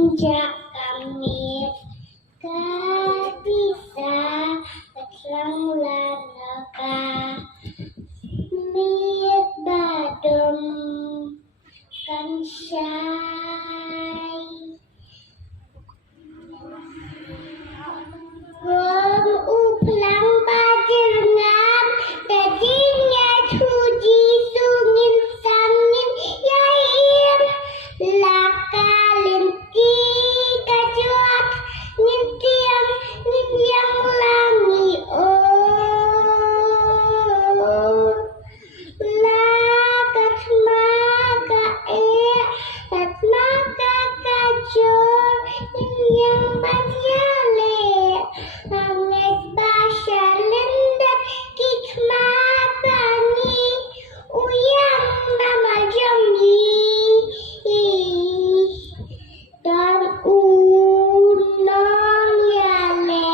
Semenjak kami bisa terang lanaka miet badum kan syai Gom uplang pajengan tadinya tuji sungin sangin yair lakalin kajuak nintiang langi oh lakat maka kat maka kajur yang banyale langit basya lendat kikmatani uyang nama jambi dan unang yale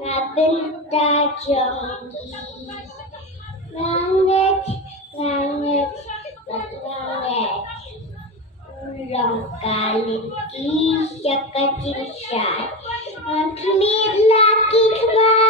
ngabenta jambi langit langit ulang kali kisah kecil syai langit laki kemana